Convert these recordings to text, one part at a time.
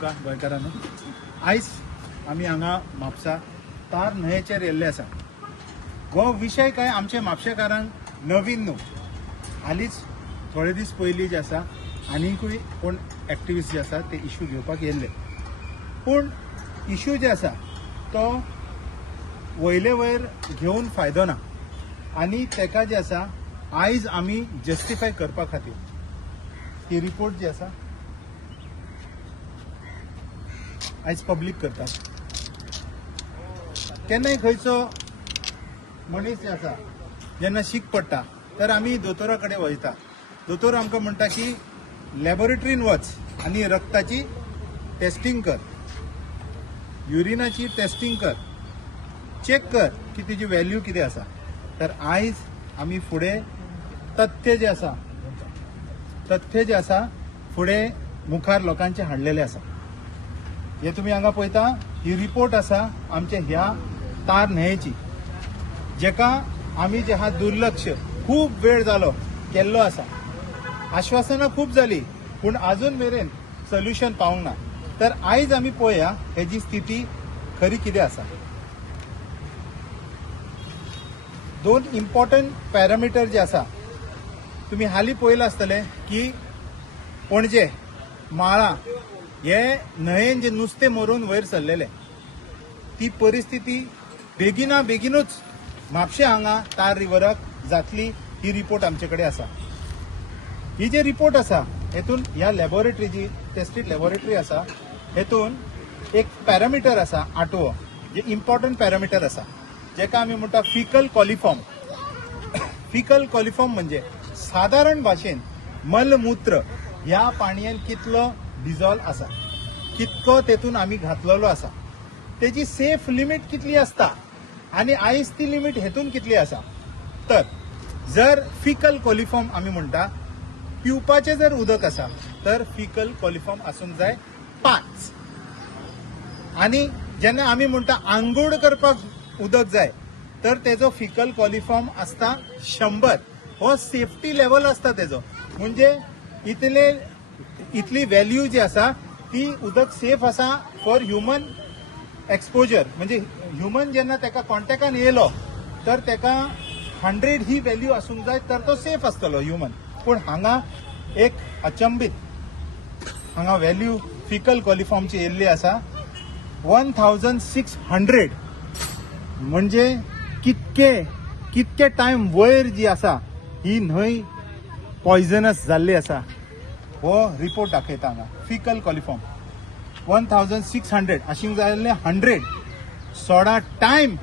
तुमकां गोंयकारांनो. आयज आमी हांगा म्हापसा तार न्हंयेचेर येल्ले आसा. हो विशय काय आमच्या म्हापशेकारांक नवीन न्हू. हालींच थोडे दीस पयलीं जे आसा आनीकूय कोण एक्टिविस्ट जे आसा ते इश्यू घेवपाक येल्ले. पूण इश्यू जे आसा तो वयले वयर घेवन फायदो ना. आनी तेका जे आसा आयज आमी जस्टिफाय करपा खातीर ही रिपोर्ट जी आसा आयज पब्लीक करता. केन्नाय खंयचो मनीस जे आसा जेन्ना शीक पडटा तर आमी दोतोरा कडेन वयता. दोतोर आमकां म्हणटा की लॅबोरेटरीन वच आनी रक्ताची टेस्टिंग कर, युरिनाची टेस्टिंग कर, चेक कर की तिची व्हॅल्यू कितें आसा. तर आयज आमी फुडें तथ्य जे आसा फुडें मुखार लोकांचे हाडलेले आसा. हे तुम्ही हांगा पळयता ही रिपोर्ट आसा आमच्या ह्या तार न्हंयेची, जेका आमी जे हा दुर्लक्ष खूब वेळ जालो केल्लो आसा. आश्वासनां खूब जाली पूण अजून मेरेन सोल्युशन पावंक ना. तर आयज आमी पळोवया हेजी स्थिती खरी कितें आसा. दोन इम्पॉर्टंट पॅरामिटर जे आसा तुम्ही हालीं पळयलां आसतलें की पणजे माळा हे न्हंयेन जे नुस्तें मरून वयर सरलेले, ती परिस्थिती बेगीनूच म्हापशे हांगा तार रिव्हराक जातली ही रिपोर्ट आमचे कडेन आसा. ही जे रिपोर्ट आसा हेतून ह्या लॅबोरेटरीची टेस्टीड लॅबोरेटरी आसा हेतून एक पॅरामिटर आसा 8वो जे इम्पॉर्टंट पॅरामिटर आसा जेका आमी म्हणटा फिकल कॉलिफॉर्म. फिकल कॉलिफॉर्म म्हणजे साधारण भाशेन मलमूत्र ह्या पाणयेन कितलो डिझॉल्व आसा, कितको तेतून आमी घातलेलो आसा, तेजी सेफ लिमिट कितली आसता आनी आयज ती लिमिट हेतून कितली आसा. तर जर फिकल कॉलिफॉर्म आमी म्हणटा पिवपाचें जर उदक आसा तर फिकल कॉलिफॉर्म आसूंक जाय 5. आनी जेन्ना आमी म्हणटा आंघोळ करपाक उदक जाय तर तेजो फिकल कॉलिफॉर्म आसता 100. हो सेफ्टी लेवल आसता तेजो. म्हणजे इतली व्हॅल्यू जी आसा ती उदक सेफ आसा फॉर ह्युमन एक्सपोजर. म्हणजे ह्युमन जेन्ना तेका कॉन्टॅक्टान येयलो तर तेका 100 ही व्हॅल्यू आसूंक जाय तर तो सेफ आसतलो ह्युमन. पूण हांगा एक अचंबित हांगा व्हॅल्यू फिकल कॉलिफॉर्मची येयल्ली आसा 1600. म्हणजे कितके टायम वयर जी आसा ही न्हंय पॉयझनस जाल्ली आसा हो रिपोर्ट दाखयता. हांगा फिकल कॉलिफॉर्म 1600 आशिंक जाल्ले 100 सोडा टायम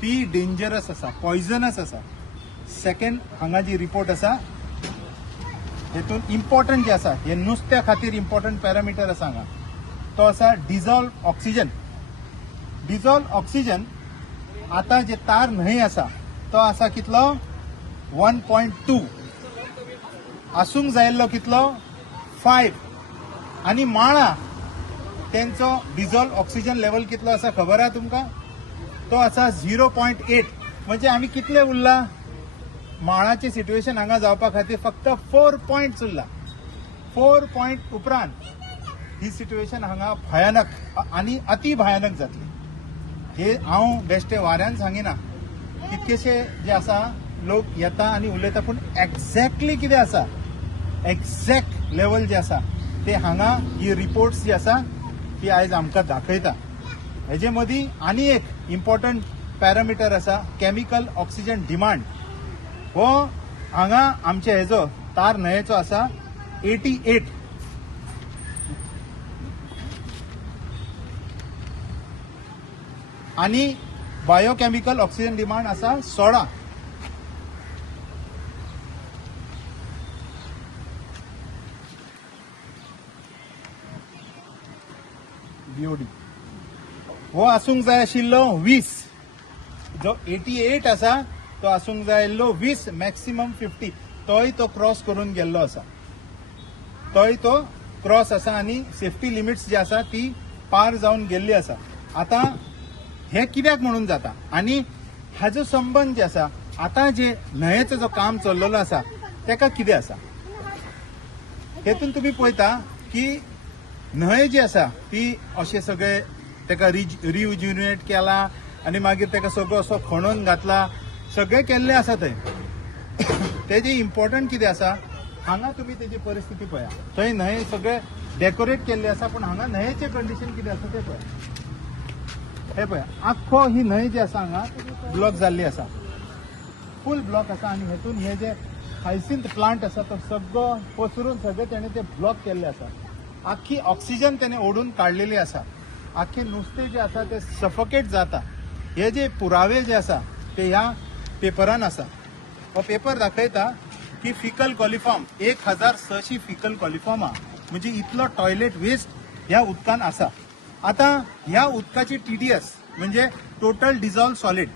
ती डेंजरस आसा, पॉयझनस आसा. सेकंड हांगा जी रिपोर्ट आसा हेतून इम्पॉर्टंट जे आसा हे नुस्त्या खातीर इम्पॉर्टंट पॅरामिटर आसा हांगा तो आसा डिझॉल्व ऑक्सिजन. डिझॉल्व ऑक्सिजन आता जे तार न्हंय आसा तो आसा कितलो 1.2 आसूंक जायल्लो कितलो 5. आनी माळा तेंचो डिझॉल्व ऑक्सिजन लेवल कितलो आसा खबर आहा तुमकां? तो आसा 0.8. म्हणजे आमी कितले उरला माळाचे सिच्युएशन हांगा जावपा खातीर फक्त 4 पॉयंट्स उरला. 4 पॉयंट उपरांत ही सिच्युएशन हांगा भयानक आनी अति भयानक जातली. हे हांव बेश्टे वाऱ्यान सांगिना. कितकेशे जे आसा लोक येता आनी उलयता पूण एक्झॅक्टली कितें आसा एक्झॅक्ट लेवल जे आसा ते हांगा ही रिपोर्ट्स जी आसा ती आयज आमकां दाखयता. हेजे मदीं आनी एक इम्पॉर्टंट पॅरामिटर आसा केमिकल ऑक्सिजन डिमांड. हो हांगा आमचे हेजो तार न्हंयेचो आसा 88. आनी बायोकेमिकल ऑक्सिजन डिमांड आसा 16. बीओडी हो आसूंक जाय आशिल्लो 20. जो 88 आसा तो आसूंक जाय आशिल्लो 20 मॅक्सिमम 50. तोय तो क्रॉस करून गेल्लो आसा. तोय तो क्रॉस आसा आनी सेफ्टी लिमिट्स जी आसा ती पार जावन गेल्ली आसा. आता हे कित्याक म्हणून जाता आनी हाजो संबंध जे आसा आता जे न्हंयेचो जो काम चल्लेलो आसा तेका कितें आसा हेतून तुम्ही पळयता की न्हंय जी आसा ती अशें सगळे तेका रियुजिनेट केला आनी मागीर तेका सगळो असो खणून घातला, सगळें केल्लें आसा थंय. तेजे इम्पॉर्टंट कितें आसा, हांगा तुमी तेजी परिस्थिती पळया. थंय न्हंय सगळे डेकोरेट केल्ले आसा, पण हांगा न्हंयेचे कंडिशन कितें आसा ते पळया. हे पळया, आख्खो ही न्हंय जी आसा हांगा ब्लॉक जाल्ली आसा, फूल ब्लॉक आसा. आनी हेतून हे जे हायसिंथ प्लांट आसा तो सगळो पसरून सगळे तेणे ते ब्लॉक केल्ले आसा. आख्खी ऑक्सिजन तेणे ओडून काडलेली आसा. आख्खे नुस्तें जे आसा ते सफोकेट जाता. हे जे पुरावे जे आसा ते ह्या पेपरान आसा. हो पेपर दाखयता की फिकल कॉलिफॉर्म 1600 फिकल कॉलिफॉर्म म्हणजे इतलो टॉयलेट वेस्ट ह्या उदकान आसा. आता ह्या उदकाची TDS म्हणजे टोटल डिझॉल्व सॉलिड,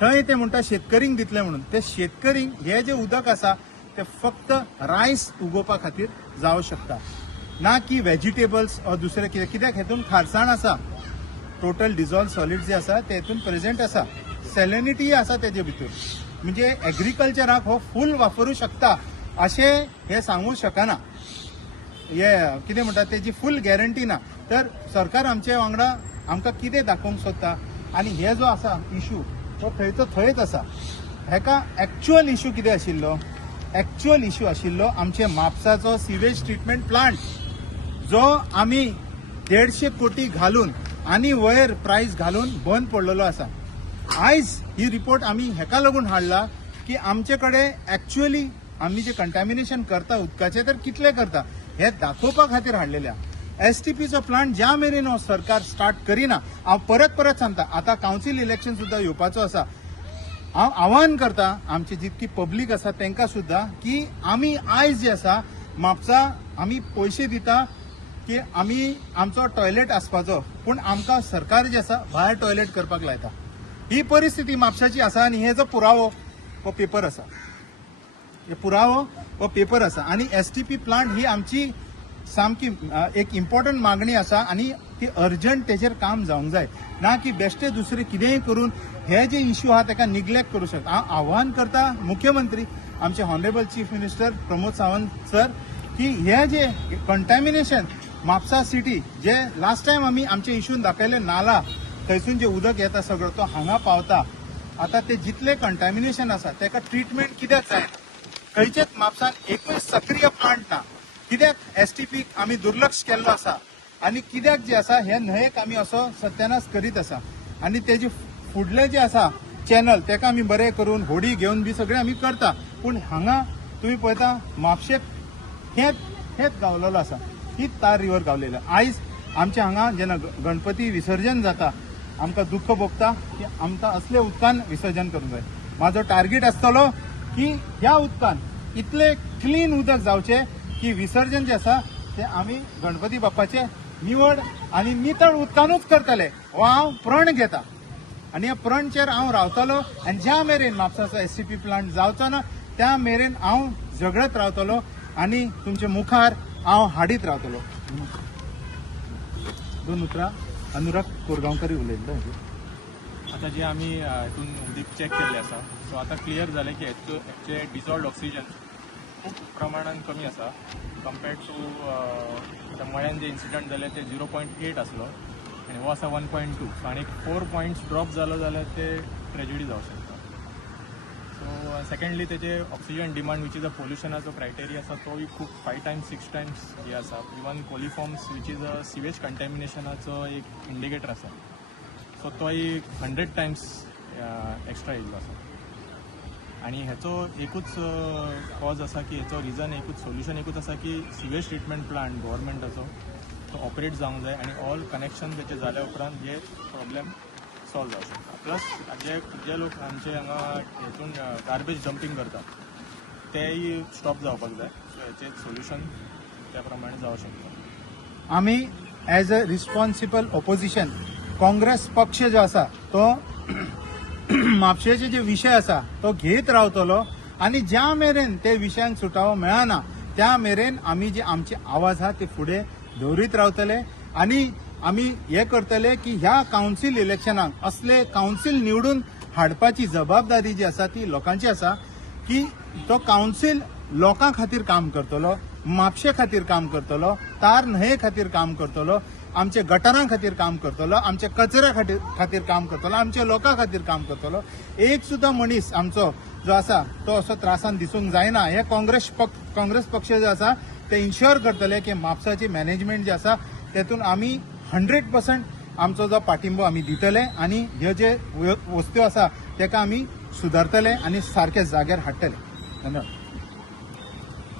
थंय ते म्हणटा शेतकरींक दितले म्हणून. ते शेतकरींक हे जे उदक आसा ते फक्त रायस उगोवपा खातीर जावं शकता, ना की व्हेजिटेबल्स वा दुसरें कितें. कित्याक हेतून खारसाण आसा, टोटल डिझॉल्व सॉलिड जे आसा ते हेतून प्रेझेंट आसा, सॅलिनिटी आसा तेजे भितर. म्हणजे एग्रीकल्चराक हो फूल वापरू शकता अशें हे सांगू शकना. हे कितें म्हणटा तेजी फूल गॅरंटी ना. तर सरकार आमचे वांगडा आमकां कितें दाखोवंक सोदता, आनी हे जो आसा इशू तो थंयचो थंयच आसा. हेका एक्च्युअल इशू कितें आशिल्लो, एक्च्युअल इशू आशिल्लो आमचे म्हापसाचो सिवेज ट्रिटमेंट प्लांट, जो आमी 150 कोटी घालून आनी वयर प्रायस घालून बंद पडलेलो आसा. आयज ही रिपोर्ट आमी हेका लागून हाडला की आमचे कडेन एक्च्युअली आमी जे कंटॅमिनेशन करता उदकाचे तर कितले करता हे दाखोवपा खातीर हाडलेल्या. STPचो प्लांट ज्या मेरेन हो सरकार स्टार्ट करिना, हांव परत सांगता, आतां कावन्सील इलेक्शन सुद्दां येवपाचो आसा. हांव आव्हान करता आमची जितकी पब्लीक आसा तांकां सुद्दां की आमी आयज जे आसा म्हापसा आमी पयशे दिता की आमी आमचो टॉयलेट आसपाचो, पूण आमकां सरकार जे आसा भायर टॉयलेट करपाक लायता. ही परिस्थिती म्हापशाची आसा. आनी हे जो पुरावो हो पेपर आसा, हे पुरावो हो पेपर आसा. आनी STP प्लांट ही आमची सामकी एक इम्पॉर्टंट मागणी आसा आनी ती अर्जंट तेजेर काम जावंक जाय, ना की बेश्टे दुसरे कितेंय करून हे जे इश्यू आहा ताका निग्लेक्ट करूं शकता. हांव आव्हान करता मुख्यमंत्री आमचे honourable chief minister Pramod Sawant sir की हे जे कंटॅमिनेशन म्हापसा सिटी जे लास्ट टायम आमी आमचे इश्यून दाखयले नाला थंयसून जे उदक येता सगळो तो हांगा पावता. आता ते जितले कंटॅमिनेशन आसा ताका ट्रिटमेंट कित्याक जायना, खंयचेच म्हापसान एकूच सक्रिय प्लांट ना. कित्याक STP आमी दुर्लक्ष केल्लो आसा आनी कित्याक जे आसा हे न्हंयेक आमी असो सत्यानाश करीत आसा. आनी तेजे फुडले जे आसा चॅनल तेका आमी बरें करून होडी घेवन बी सगळें आमी करता, पूण हांगा तुमी पळयता म्हापशेक हेच गावलेलो आसा, हीच तार रिवर गावलेली. आयज आमच्या हांगा जेन्ना गणपती विसर्जन जाता आमकां दुःख भोगता की आमकां असले उदकान विसर्जन करूंक जाय. म्हाजो टार्गेट आसतलो की ह्या उदकान इतले क्लीन उदक जावचे की विसर्जन जे आसा ते आमी गणपती बाप्पाचे निवड आनी नितळ उदकानूच करतले हो हांव प्रण घेता. आनी ह्या प्रणचेर हांव रावतलो आनी ज्या मेरेन म्हापसाचो STP प्लांट जावचो ना त्या मेरेन हांव झगडत रावतलो आनी तुमचे मुखार हांव हाडीत रावतलो. 2 उतरां अनुराग कोरगांवकर उलयल्लो. आता जे आम्ही हितून उदीक चॅक केल्लें आसा, सो आतां क्लियर जालें की हेचे डिझॉल्वड ऑक्सिजन खूब प्रमाणान कमी आसा कंपेर्ड टू आतां मळ्यान जे इन्सिडंट जाले ते 0.8 आसलो आनी हो आसा 1.2. सो आनी 4 पॉयंट्स ड्रॉप जालो जाल्यार ते ट्रेजेडी जावंक शकता. सो सेकंडली तेजे oxygen demand which is a पोल्युशनाचो क्रायटेरिया आसा तोय खूब 5 times 6 times हे आसा. Even coliforms which is a sewage कंटॅमिनेशनाचो एक इंडिकेटर आसा, सो तोय 100 times एक्स्ट्रा येयल्लो आसा. आनी हेचो एकूच कॉज आसा की हेचो रिजन एकूच सोल्युशन एकूच आसा की सिवेज ट्रिटमेंट प्लांट गव्हर्मेंटाचो तो ऑपरेट जावंक जाय आनी ऑल कनेक्शन तेचे जाल्या उपरांत हे प्रॉब्लेम सॉल्व जावंक शकता. प्लस जे लोक आमचे हांगा हेतून गार्बेज डंपिंग करता तेय स्टॉप जावपाक जाय. सो हेचें सोल्युशन त्या प्रमाणे जावंक शकता. आमी as a responsible opposition Congress पक्ष जो आसा तो म्हापशेचे जे विशय आसा तो घेत रावतलो आनी ज्या मेरेन ते विशयांक सुटावो मेळना त्या मेरेन आमी जे आमचे आवाज आहा ते फुडें दवरीत रावतले. आनी आमी हे करतले की ह्या कावन्सील इलेक्शनाक असले कावन्सील निवडून हाडपाची जबाबदारी जी आसा ती लोकांची आसा की तो कावन्सील लोकां खातीर काम करतलो, म्हापशे खातीर काम करतलो, तार न्हंये खातीर काम करतलो, आमचे गटारां खातीर काम करतलो, आमच्या कचऱ्या खातीर काम करतलो, आमच्या लोकां खातीर काम करतलो. एक सुद्धा मनीस आमचो जो आसा तो असो त्रासान दिसूंक जायना. हे काँग्रेस पक्ष जो आसा ते इन्श्योर करतले की म्हापसाची मॅनेजमेंट जे आसा तेतून आमी 100% आमचो जो पाठिंबो आमी दितले आनी ह्यो जे वस्तू आसा तेका आमी सुदारतले आनी सारके जाग्यार हाडटले. धन्यवाद.